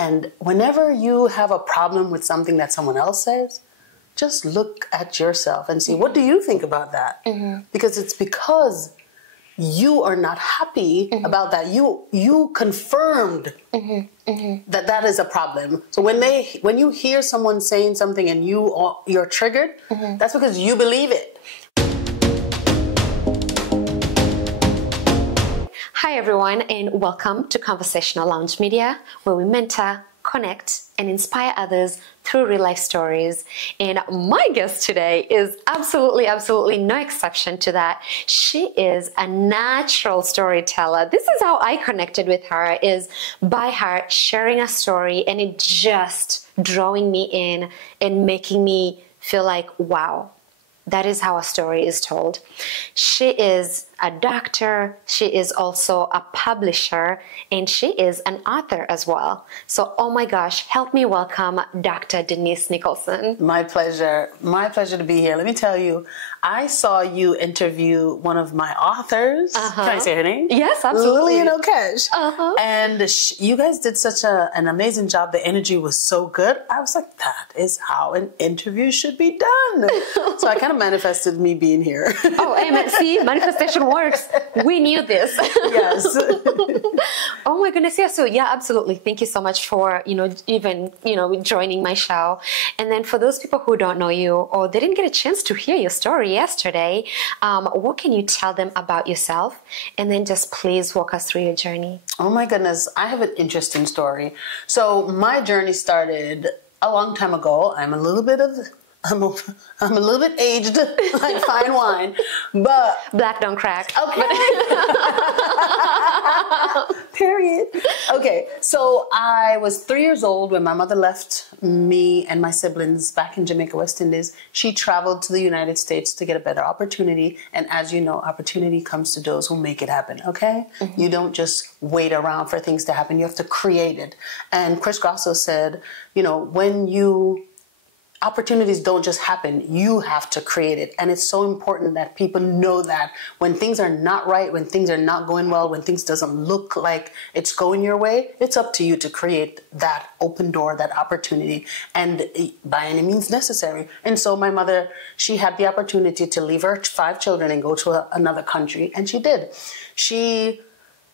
And whenever you have a problem with something that someone else says, just look at yourself and see, what do you think about that? Because it's because you are not happy about that. You confirmed that that is a problem. So when you hear someone saying something and you're triggered, that's because you believe it. Hi everyone, and welcome to Conversational Lounge Media, where we mentor, connect, and inspire others through real life stories. And my guest today is absolutely no exception to that. She is a natural storyteller. This is how I connected with her, is by her sharing a story and it just drawing me in and making me feel like, wow, that is how a story is told. She is a doctor, she is also a publisher, and she is an author as well. So, oh my gosh, help me welcome Dr. Denise Nicholson. My pleasure. My pleasure to be here. Let me tell you, I saw you interview one of my authors. Can I say her name? Yes, absolutely. Lillian O'Kesh. And you guys did such an amazing job. The energy was so good. I was like, that is how an interview should be done. So I kind of manifested me being here. Oh, amen. See, manifestation works. We knew this. Yes. Oh my goodness. Yeah. So yeah, absolutely. Thank you so much for, joining my show. And then for those people who don't know you or they didn't get a chance to hear your story yesterday, what can you tell them about yourself? And then just please walk us through your journey. Oh my goodness. I have an interesting story. So my journey started a long time ago. I'm a little bit aged, like fine wine, but Black don't crack. Okay. Period. Okay, so I was 3 years old when my mother left me and my siblings back in Jamaica, West Indies. She traveled to the United States to get a better opportunity. And as you know, opportunity comes to those who make it happen, okay? You don't just wait around for things to happen. You have to create it. And Chris Grosso said, opportunities don't just happen. You have to create it. And it's so important that people know that when things are not right, when things are not going well, when things doesn't look like it's going your way, it's up to you to create that open door, that opportunity, and by any means necessary. And so my mother, she had the opportunity to leave her 5 children and go to another country, and she did. She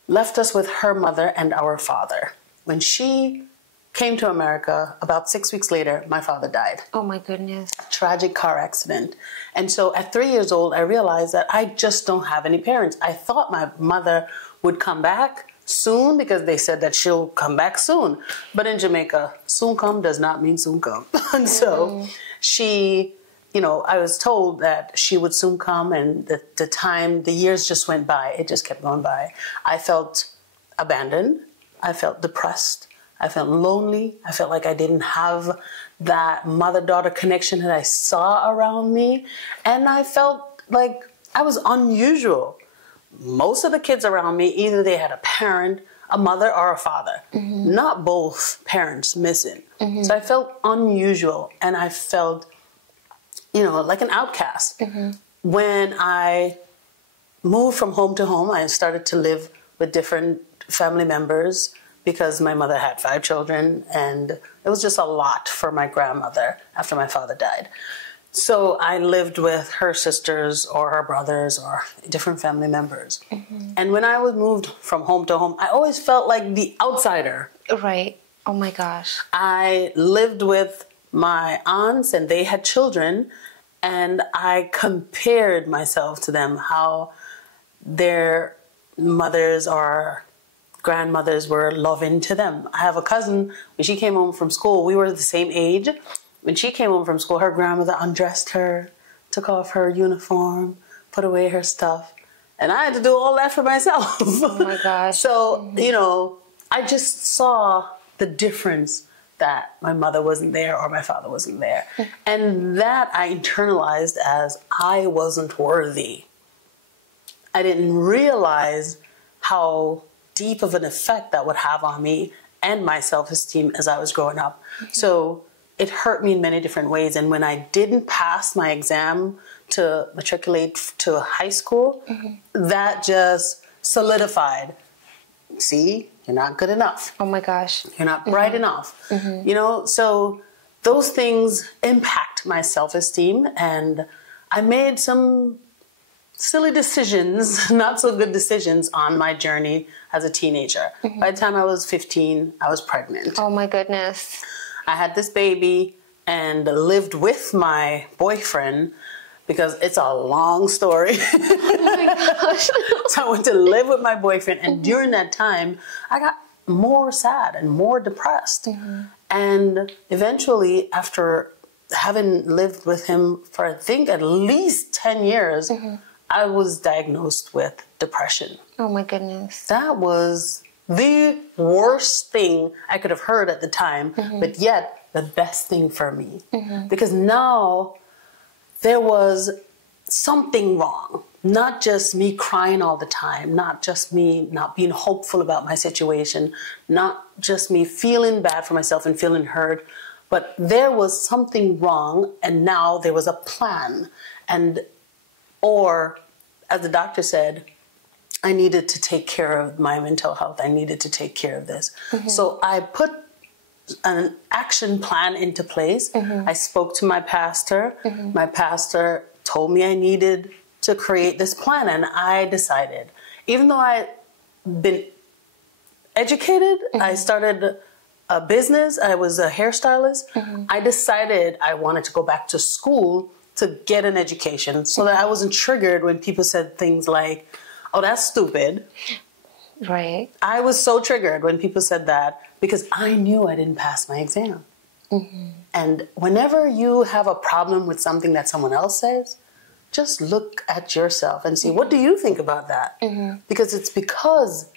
left us with her mother and our father. When she came to America, about 6 weeks later, my father died. Oh my goodness. Tragic car accident. And so at 3 years old, I realized that I just don't have any parents. I thought my mother would come back soon because they said that she'll come back soon. But in Jamaica, soon come does not mean soon come. And so she, I was told that she would soon come, and the years just went by. It just kept going by. I felt abandoned. I felt depressed. I felt lonely. I felt like I didn't have that mother-daughter connection that I saw around me. And I felt like I was unusual. Most of the kids around me, either they had a parent, a mother, or a father. Not both parents missing. So I felt unusual, and I felt, like an outcast. When I moved from home to home, I started to live with different family members, because my mother had 5 children, and it was just a lot for my grandmother after my father died. So I lived with her sisters or her brothers or different family members. And when I was moved from home to home, I always felt like the outsider. Right. Oh my gosh. I lived with my aunts, and they had children, and I compared myself to them, how their mothers or grandmothers were loving to them. I have a cousin, when she came home from school, we were the same age. When she came home from school, her grandmother undressed her, took off her uniform, put away her stuff. And I had to do all that for myself. Oh my gosh. So, I just saw the difference that my mother wasn't there or my father wasn't there. And that I internalized as I wasn't worthy. I didn't realize how deep of an effect that would have on me and my self-esteem as I was growing up. So it hurt me in many different ways. And when I didn't pass my exam to matriculate to high school, that just solidified. See, You're not good enough. Oh my gosh. You're not bright enough. You know, so those things impact my self-esteem, and I made some silly decisions, not so good decisions on my journey as a teenager. By the time I was 15, I was pregnant. Oh my goodness. I had this baby and lived with my boyfriend, because it's a long story. Oh my gosh. So I went to live with my boyfriend, and during that time, I got more sad and more depressed. And eventually, after having lived with him for, I think, at least 10 years, I was diagnosed with depression. Oh my goodness. That was the worst thing I could have heard at the time, but yet the best thing for me. Because now there was something wrong. Not just me crying all the time, not just me not being hopeful about my situation, not just me feeling bad for myself and feeling hurt, but there was something wrong, and now there was a plan. Or, as the doctor said, I needed to take care of my mental health. I needed to take care of this. So I put an action plan into place. I spoke to my pastor. My pastor told me I needed to create this plan, and I decided, even though I'd been educated, I started a business, I was a hairstylist, I decided I wanted to go back to school to get an education so that I wasn't triggered when people said things like, oh, that's stupid. Right. I was so triggered when people said that because I knew I didn't pass my exam. And whenever you have a problem with something that someone else says, just look at yourself and see, what do you think about that? Because it's because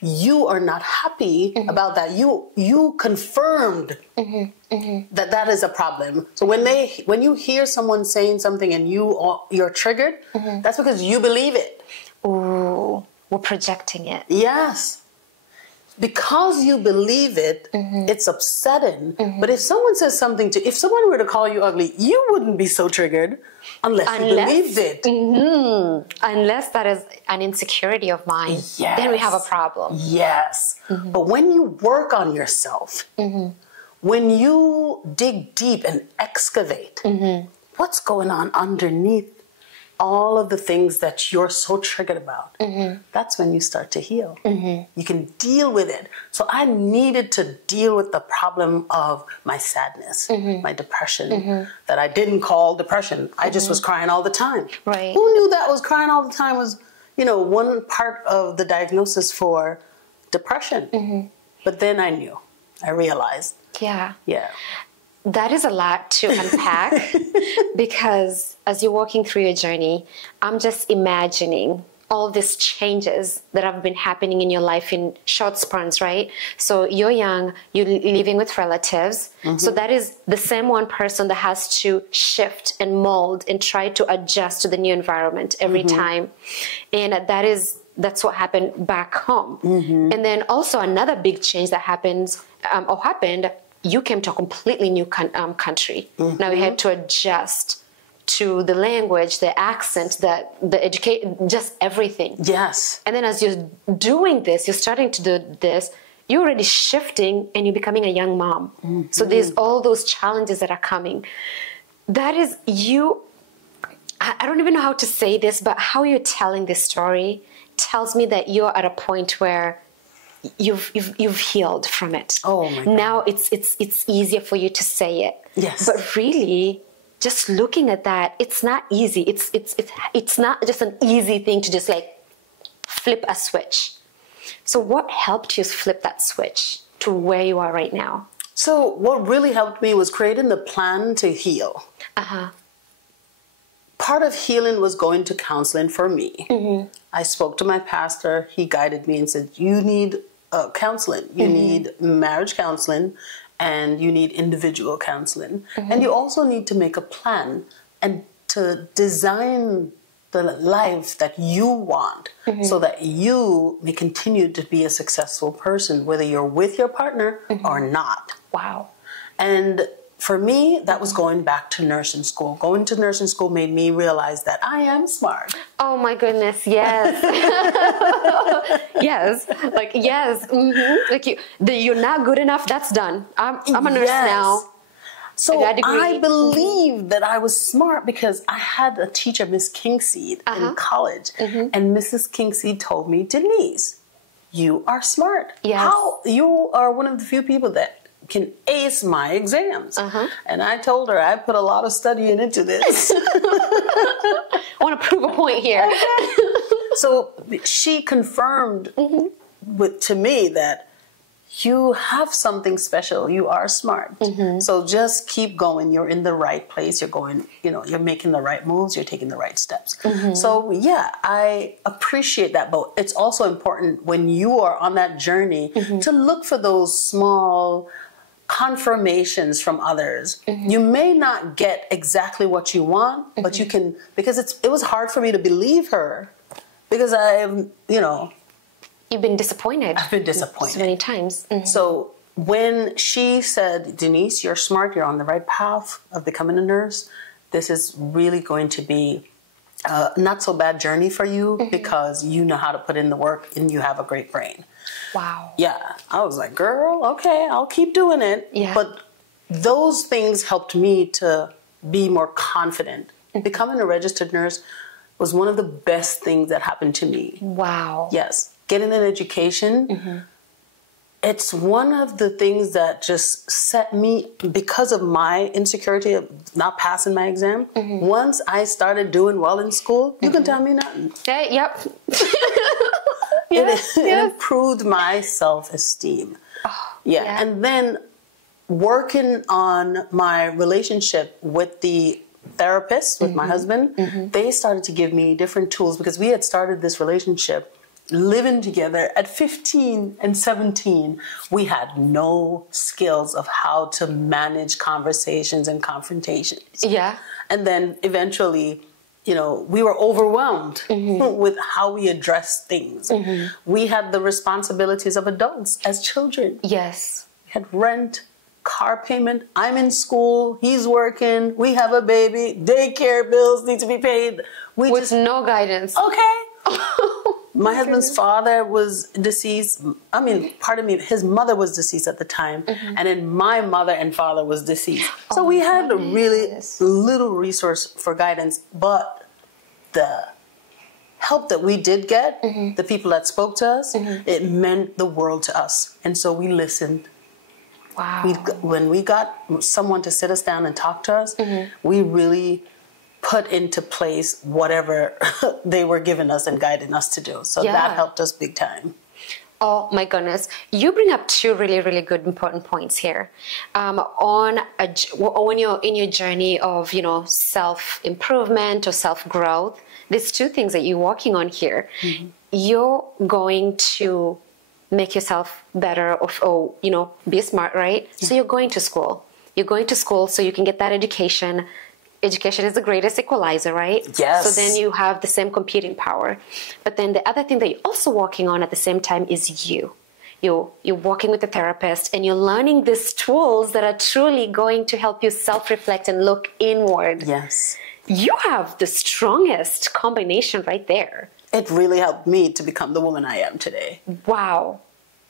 you are not happy about that. You confirmed that that is a problem. So when you hear someone saying something and you're triggered, that's because you believe it. Ooh, we're projecting it. Yes. Because you believe it, it's upsetting. But if someone says something if someone were to call you ugly, you wouldn't be so triggered unless you believed it. Unless that is an insecurity of mine, then we have a problem. Yes. But when you work on yourself, when you dig deep and excavate, what's going on underneath all of the things that you're so triggered about, that's when you start to heal. You can deal with it. So I needed to deal with the problem of my sadness, my depression, that I didn't call depression. I just was crying all the time. Right. Who knew that was crying all the time was, one part of the diagnosis for depression. But then I knew. I realized. Yeah. Yeah. That is a lot to unpack because as you're walking through your journey, I'm just imagining all these changes that have been happening in your life in short spans, right? So you're young, you're living with relatives. So that is the same one person that has to shift and mold and try to adjust to the new environment every time. And that's what happened back home. And then also another big change that happened, you came to a completely new country. Now you had to adjust to the language, the accent, the education, just everything. Yes. And then as you're doing this, you're starting to do this, you're already shifting and you're becoming a young mom. So there's all those challenges that are coming. That is I don't even know how to say this, but how you're telling this story tells me that you're at a point where you've healed from it. Oh my God. Now it's easier for you to say it. Yes. But really, just looking at that, it's not easy. It's not just an easy thing to just like flip a switch. So what helped you flip that switch to where you are right now? So what really helped me was creating the plan to heal. Part of healing was going to counseling for me. I spoke to my pastor. He guided me and said, you need counseling. You need marriage counseling, and you need individual counseling. And you also need to make a plan and to design the life that you want so that you may continue to be a successful person, whether you're with your partner or not. Wow. And for me, that was going back to nursing school. Going to nursing school made me realize that I am smart. Oh my goodness, yes. Yes, like, yes. Like, you're not good enough, that's done. I'm a nurse now. So I believed that I was smart because I had a teacher, Miss Kingseed, in college. And Mrs. Kingseed told me, Denise, you are smart. Yes. How you are one of the few people that can ace my exams. And I told her I put a lot of studying into this. I want to prove a point here. So she confirmed to me that you have something special. You are smart. So just keep going. You're in the right place. You're going, you're making the right moves. You're taking the right steps. So yeah, I appreciate that. But it's also important when you are on that journey to look for those small confirmations from others. You may not get exactly what you want, but you can, because it was hard for me to believe her because You've been disappointed. I've been disappointed so many times. So when she said, Denise, you're smart, you're on the right path of becoming a nurse, this is really going to be a not so bad journey for you because you know how to put in the work and you have a great brain. Wow. Yeah. I was like, girl, okay, I'll keep doing it. Yeah. But those things helped me to be more confident. Becoming a registered nurse was one of the best things that happened to me. Wow. Yes. Getting an education, it's one of the things that just set me, because of my insecurity of not passing my exam, once I started doing well in school, you can tell me nothing. Yep. It improved my self-esteem. Yeah. And then working on my relationship with the therapist, with my husband, they started to give me different tools because we had started this relationship living together at 15 and 17. We had no skills of how to manage conversations and confrontations. Yeah. And then eventually, we were overwhelmed with how we addressed things. We had the responsibilities of adults as children. Yes. We had rent, car payment. I'm in school. He's working. We have a baby. Daycare bills need to be paid. With no guidance. Okay. My husband's father was deceased. I mean, pardon me, his mother was deceased at the time. And then my mother and father was deceased. So we had a really little resource for guidance. But the help that we did get, the people that spoke to us, it meant the world to us. And so we listened. Wow. When we got someone to sit us down and talk to us, we really put into place whatever they were giving us and guiding us to do. So that helped us big time. Oh my goodness. You bring up two really, really good important points here. When you're in your journey of, self-improvement or self-growth, there's two things that you're working on here. You're going to make yourself better or be smart, right? So you're going to school. You're going to school so you can get that education. Education is the greatest equalizer, right? Yes. So then you have the same competing power. But then the other thing that you're also working on at the same time is you. You're working with a therapist and you're learning these tools that are truly going to help you self-reflect and look inward. Yes. You have the strongest combination right there. It really helped me to become the woman I am today. Wow.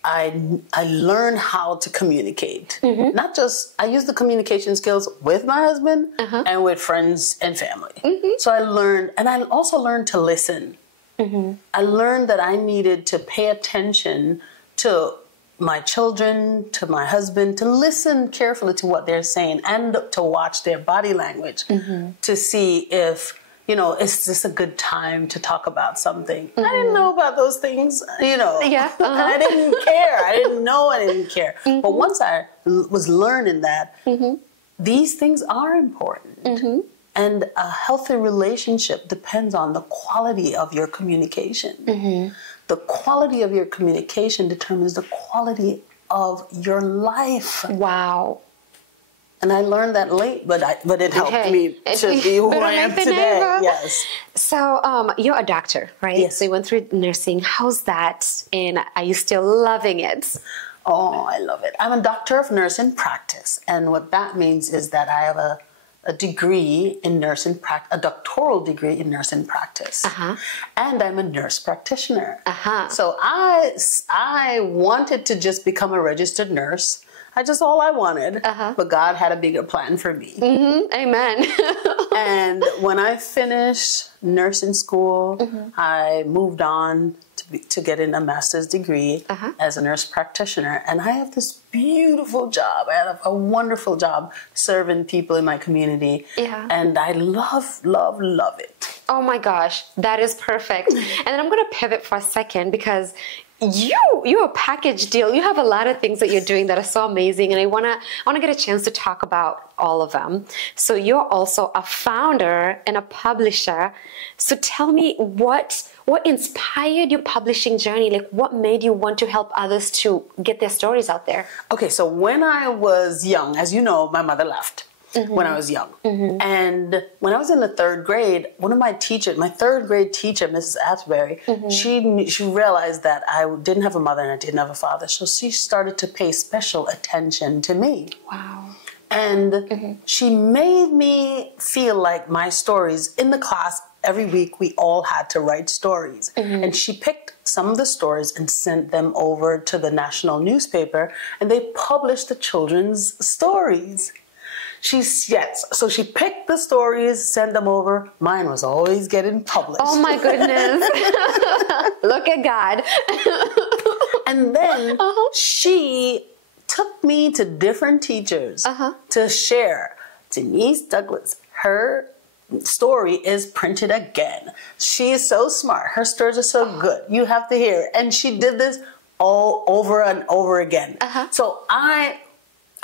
I learned how to communicate. Not just, I use the communication skills with my husband and with friends and family. So I learned, and I also learned to listen. I learned that I needed to pay attention to my children, to my husband, to listen carefully to what they're saying and to watch their body language to see if, is this a good time to talk about something? I didn't know about those things, Yeah. I didn't care. I didn't know I didn't care. But once I was learning that, these things are important. And a healthy relationship depends on the quality of your communication. The quality of your communication determines the quality of your life. Wow. And I learned that late, but it helped me to be who I am today. Yes. So you're a doctor, right? Yes. So you went through nursing. How's that? And are you still loving it? Oh, I love it. I'm a doctor of nurse in practice. And what that means is that I have a degree in nurse in practice, a doctoral degree in nurse in practice. And I'm a nurse practitioner. So I wanted to just become a registered nurse. Just all I wanted. But God had a bigger plan for me. Amen. And when I finished nursing school, I moved on to get in a master's degree as a nurse practitioner. And I have this beautiful job. I have a wonderful job serving people in my community. And I love, love, love it. Oh my gosh, that is perfect. And then I'm going to pivot for a second because you're a package deal. You have a lot of things that you're doing that are so amazing, and I wanna get a chance to talk about all of them. So you're also a founder and a publisher. So tell me what inspired your publishing journey? Like, what made you want to help others to get their stories out there? Okay, so when I was young, as you know, my mother left. When I was young. And when I was in the third grade, one of my teachers, my third grade teacher, Mrs. Atterbury, she realized that I didn't have a mother and I didn't have a father. So she started to pay special attention to me. Wow. And she made me feel like my stories in the class, every week we all had to write stories. And she picked some of the stories and sent them over to the national newspaper, and they published the children's stories. So she picked the stories, sent them over. Mine was always getting published. Oh my goodness. Look at God. And then she took me to different teachers to share. Denise Douglas, her story is printed again. She is so smart. Her stories are so good. You have to hear it. And she did this all over and over again. So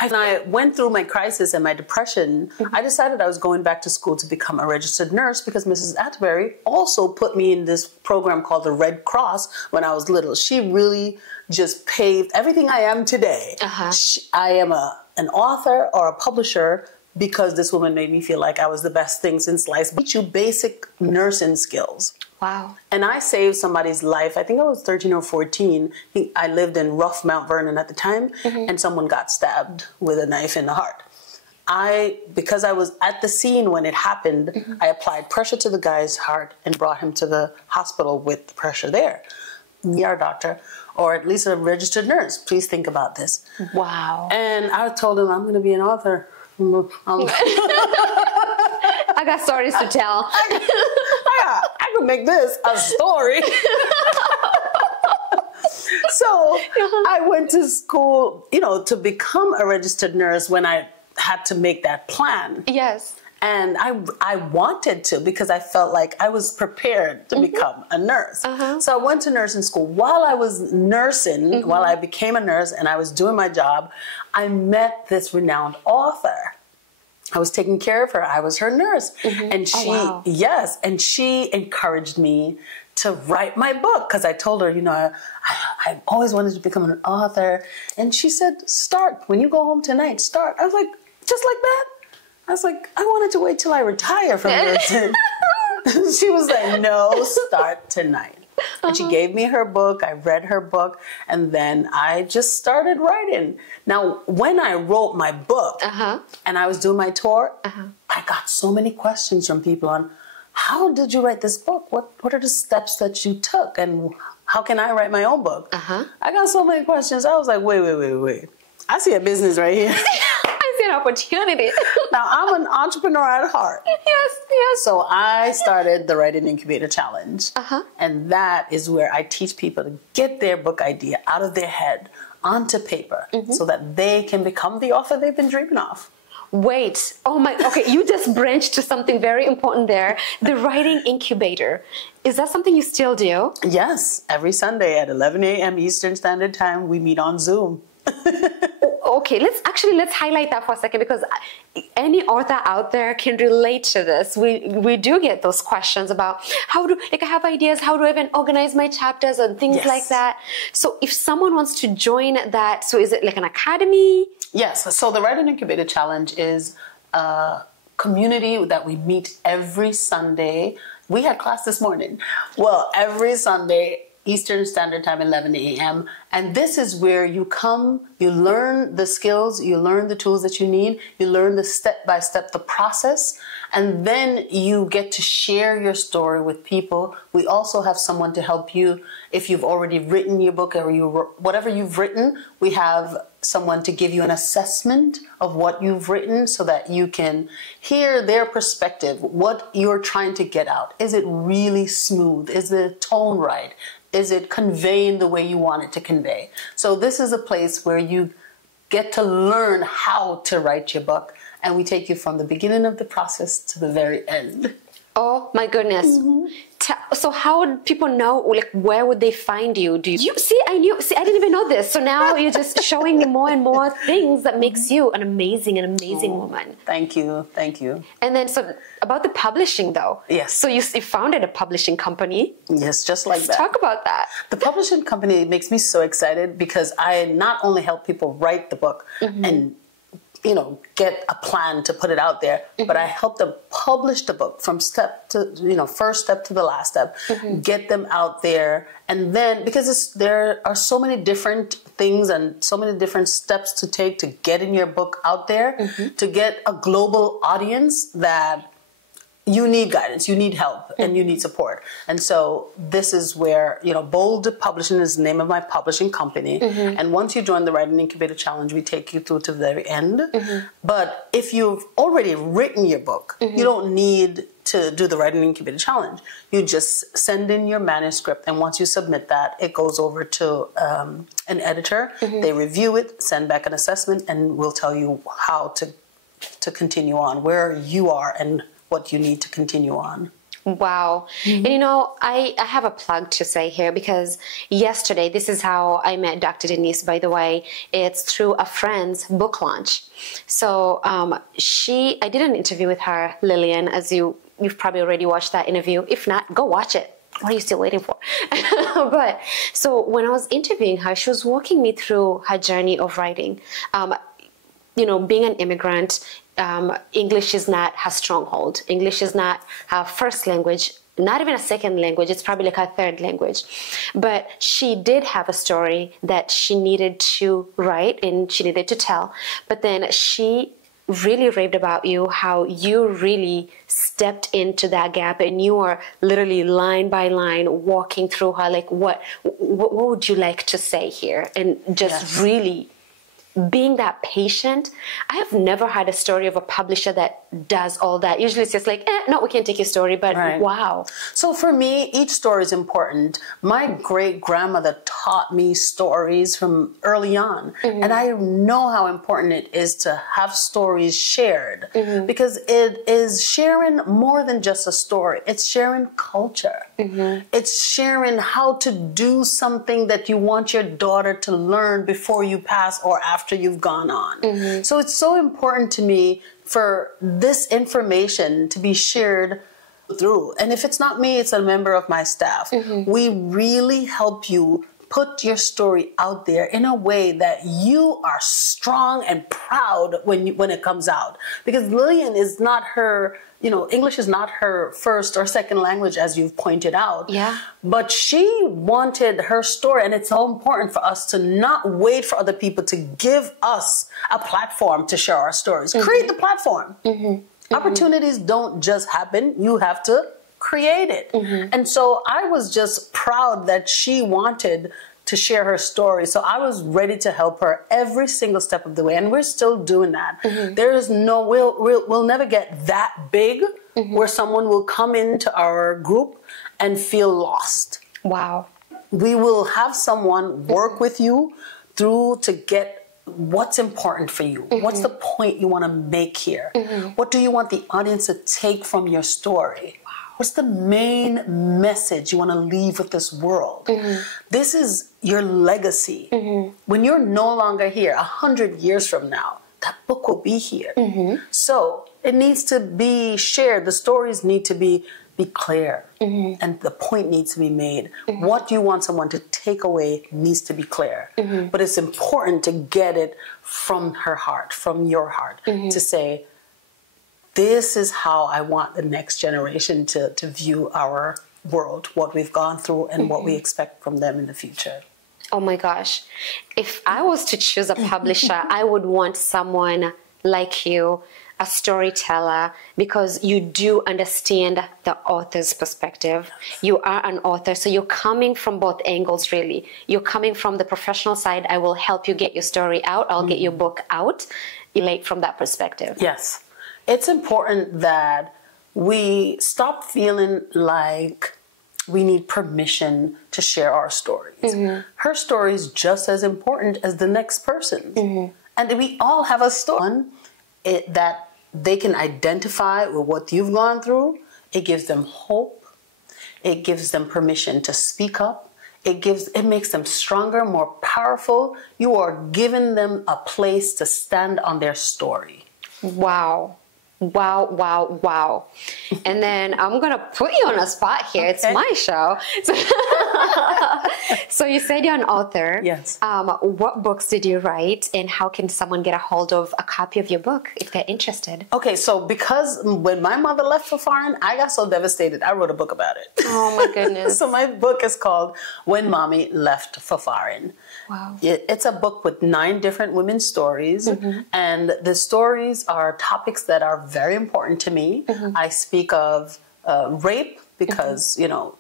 When I went through my crisis and my depression, I decided I was going back to school to become a registered nurse because Mrs. Atterbury also put me in this program called the Red Cross when I was little. She really just paved everything I am today. I am an author or a publisher because this woman made me feel like I was the best thing since sliced. Teach you basic nursing skills. Wow. And I saved somebody's life. I think I was 13 or 14. I lived in rough Mount Vernon at the time, and someone got stabbed with a knife in the heart. Because I was at the scene when it happened, I applied pressure to the guy's heart and brought him to the hospital with the pressure there. ER doctor, or at least a registered nurse. Please think about this. Wow. And I told him, I'm going to be an author. I got stories to tell. I could make this a story. So I went to school, to become a registered nurse when I had to make that plan. Yes. And I wanted to because I felt like I was prepared to become a nurse. So I went to nursing school. While I was nursing, while I became a nurse and I was doing my job, I met this renowned author. I was taking care of her. I was her nurse. And and she encouraged me to write my book because I told her, I always wanted to become an author. And she said, start. When you go home tonight, start. I was like, just like that? I was like, I wanted to wait till I retire from nursing. She was like, no, start tonight. And she gave me her book. I read her book. And then I just started writing. Now, when I wrote my book and I was doing my tour, I got so many questions from people on, how did you write this book? What are the steps that you took? And how can I write my own book? I got so many questions. I was like, wait. I see a business right here. An opportunity. Now, I'm an entrepreneur at heart. Yes. So I started the Writing Incubator Challenge. And that is where I teach people to get their book idea out of their head onto paper so that they can become the author they've been dreaming of. Wait. Okay, you just branched to something very important there. The Writing Incubator. Is that something you still do? Yes. Every Sunday at 11 a.m. Eastern Standard Time, we meet on Zoom. Okay, let's highlight that for a second because any author out there can relate to this. We do get those questions about I have ideas, how do I even organize my chapters and things like that. So if someone wants to join that, so is it like an academy? Yes, so the Writing Incubator Challenge is a community that we meet every Sunday. We had class this morning. Well, every Sunday, Eastern Standard Time, 11 a.m. And this is where you come, you learn the skills, you learn the tools that you need, you learn the step-by-step, the process, and then you get to share your story with people. We also have someone to help you if you've already written your book or whatever you've written. We have someone to give you an assessment of what you've written so that you can hear their perspective, what you're trying to get out. Is it really smooth? Is the tone right? Is it conveying the way you want it to convey? So this is a place where you get to learn how to write your book, and we take you from the beginning of the process to the very end. Oh my goodness. So how would people know, like, where would they find you? Do you see, I didn't even know this. So now you're just showing me more and more things that makes you an amazing woman. Thank you. Thank you. And then, so about the publishing though. Yes. So you founded a publishing company. Yes, just like that. Talk about that. The publishing company makes me so excited because I not only help people write the book and get a plan to put it out there, but I help them publish the book from step to, first step to the last step, get them out there. And then, because there are so many different things and so many different steps to take to getting your book out there, to get a global audience, that you need guidance, you need help, and you need support. And so this is where, Bold Publishing is the name of my publishing company. And once you join the Writing Incubator Challenge, we take you through to the very end. But if you've already written your book, you don't need to do the Writing Incubator Challenge. You just send in your manuscript, and once you submit that, it goes over to an editor. They review it, send back an assessment, and we'll tell you how to continue on, where you are and what you need to continue on. Wow. And I have a plug to say here, because yesterday, this is how I met Dr. Denise, by the way. It's through a friend's book launch. So I did an interview with her, Lillian, as you've probably already watched that interview. If not, go watch it. What are you still waiting for? But so when I was interviewing her, she was walking me through her journey of writing. Being an immigrant, English is not her stronghold. English is not her first language, not even a second language. It's probably like her third language. But she did have a story that she needed to write and she needed to tell. But then she really raved about you, how you really stepped into that gap, and you are literally line by line walking through her, like, what would you like to say here? And just really being that patient. I have never had a story of a publisher that does all that. Usually it's just like, no, we can't take your story, but wow. So for me, each story is important. My great-grandmother taught me stories from early on, and I know how important it is to have stories shared, because it is sharing more than just a story. It's sharing culture. It's sharing how to do something that you want your daughter to learn before you pass or after you've gone on. So it's so important to me for this information to be shared through. And if it's not me, it's a member of my staff. We really help you put your story out there in a way that you are strong and proud when it comes out. Because Lillian is not her, English is not her first or second language, as you've pointed out. Yeah. But she wanted her story, and it's so important for us to not wait for other people to give us a platform to share our stories. Create the platform. Opportunities don't just happen. You have to create it. And so I was just proud that she wanted to share her story. So I was ready to help her every single step of the way. And we're still doing that. There is we'll never get that big where someone will come into our group and feel lost. Wow. We will have someone work with you through to get what's important for you. What's the point you want to make here? What do you want the audience to take from your story? What's the main message you want to leave with this world? This is your legacy. When you're no longer here, 100 years from now, that book will be here. So it needs to be shared. The stories need to be clear, and the point needs to be made. What you want someone to take away needs to be clear. But it's important to get it from her heart, from your heart, to say, this is how I want the next generation to view our world, what we've gone through, and what we expect from them in the future. Oh my gosh. If I was to choose a publisher, I would want someone like you, a storyteller, because you do understand the author's perspective. You are an author, so you're coming from both angles, really. You're coming from the professional side. I will help you get your story out. I'll get your book out. Relate from that perspective. Yes. It's important that we stop feeling like we need permission to share our stories. Her story is just as important as the next person's. And we all have a story that they can identify with what you've gone through. It gives them hope. It gives them permission to speak up. It makes them stronger, more powerful. You are giving them a place to stand on their story. Wow. Wow, wow, wow. And then I'm going to put you on a spot here. Okay. It's my show. So you said you're an author. Yes. What books did you write, and how can someone get a hold of a copy of your book if they're interested? Okay, so because when my mother left for foreign, I got so devastated, I wrote a book about it. Oh my goodness. So my book is called When Mommy Left for Foreign. Wow. It's a book with 9 different women's stories, and the stories are topics that are very important to me. I speak of rape because, you know,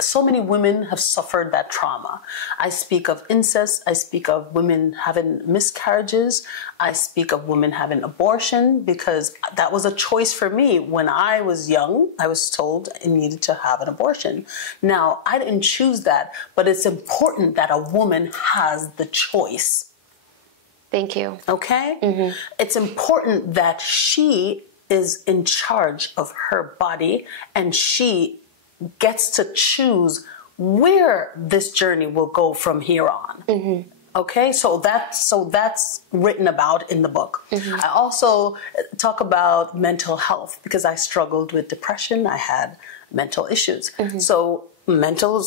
so many women have suffered that trauma. I speak of incest. I speak of women having miscarriages. I speak of women having abortion because that was a choice for me. When I was young, I was told I needed to have an abortion. Now, I didn't choose that, but it's important that a woman has the choice. Thank you. Okay? It's important that she is in charge of her body and she gets to choose where this journey will go from here on. Okay, so that's written about in the book. I also talk about mental health because I struggled with depression. I had mental issues. So mental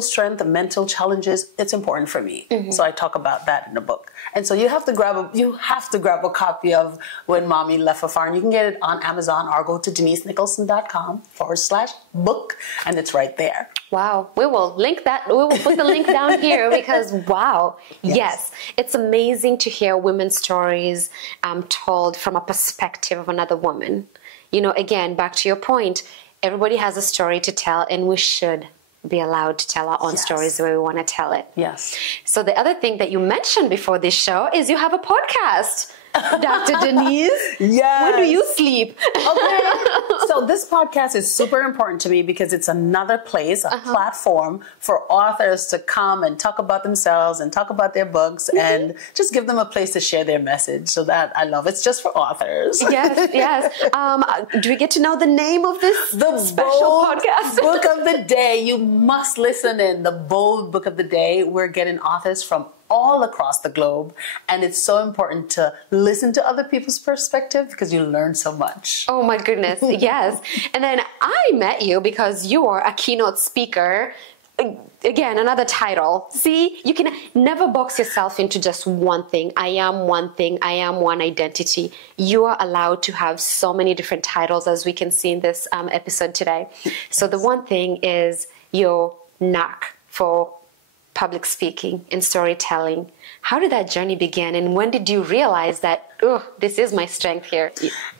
strength and mental challenges, it's important for me. So I talk about that in the book. And so you have to grab a copy of When Mommy Left for Foreign. You can get it on Amazon or go to DeniseNicholson.com/book, and it's right there. Wow. We will link that. We will put the link down here because wow. Yes. It's amazing to hear women's stories told from a perspective of another woman. You know, again, back to your point, everybody has a story to tell, and we should be allowed to tell our own stories the way we want to tell it. Yes. So the other thing that you mentioned before this show is you have a podcast, Dr. Denise. Yes. When do you sleep? Okay. So this podcast is super important to me because it's another place, a platform for authors to come and talk about themselves and talk about their books and just give them a place to share their message. So that I love. It's just for authors. Yes, yes. Do we get to know the name of this special podcast? Book of the day. You must listen in. The Bold Book of the Day. We're getting authors from all across the globe, and it's so important to listen to other people's perspective because you learn so much. Oh my goodness, yes. And then I met you because you are a keynote speaker. Again, another title. See, you can never box yourself into just one thing. I am one thing. I am one identity. You are allowed to have so many different titles, as we can see in this episode today. So the one thing is your knack for public speaking and storytelling. How did that journey begin, and when did you realize that, oh, this is my strength here?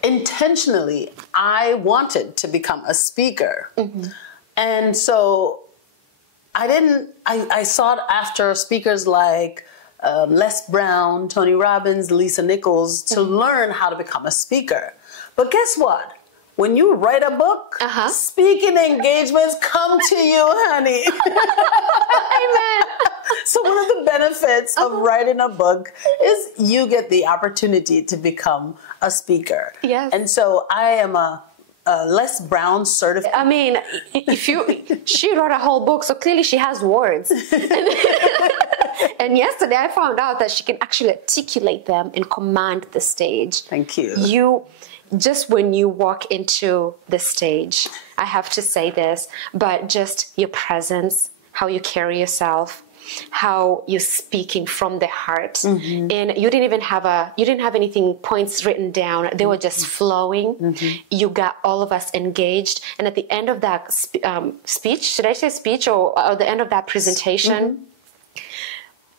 Intentionally, I wanted to become a speaker. And so I sought after speakers like Les Brown, Tony Robbins, Lisa Nichols to learn how to become a speaker. But guess what? When you write a book, speaking engagements come to you, honey. Amen. So one of the benefits of writing a book is you get the opportunity to become a speaker. Yes. And so I am a Les Brown certified. I mean, she wrote a whole book, so clearly she has words. And yesterday I found out that she can actually articulate them and command the stage. Thank you. Just when you walk into the stage, I have to say this, but just your presence, how you carry yourself, how you're speaking from the heart, and you didn't have anything points written down. They were just flowing. You got all of us engaged, and at the end of that speech, should I say speech, or the end of that presentation,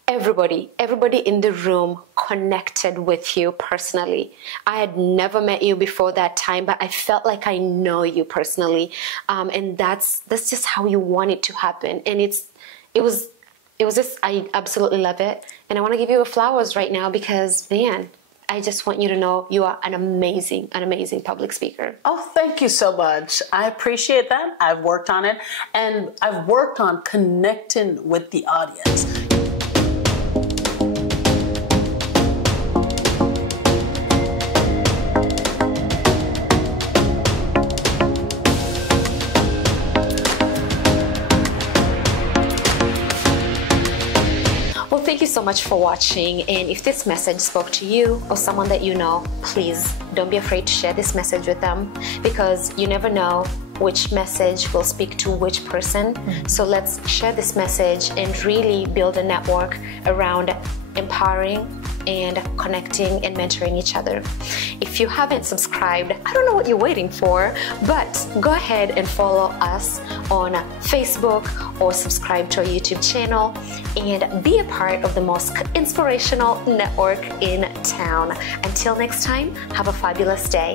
everybody in the room connected with you personally. I had never met you before that time, but I felt like I know you personally, and that's just how you want it to happen. And it was just, I absolutely love it, and I want to give you flowers right now because, man, I just want you to know you are an amazing public speaker. Oh, thank you so much. I appreciate that. I've worked on it, and I've worked on connecting with the audience. Well, thank you so much for watching, and if this message spoke to you or someone that you know, please don't be afraid to share this message with them, because you never know which message will speak to which person. So let's share this message and really build a network around empowering and connecting and mentoring each other. If you haven't subscribed, I don't know what you're waiting for, but go ahead and follow us on Facebook or subscribe to our YouTube channel and be a part of the most inspirational network in town. Until next time, have a fabulous day.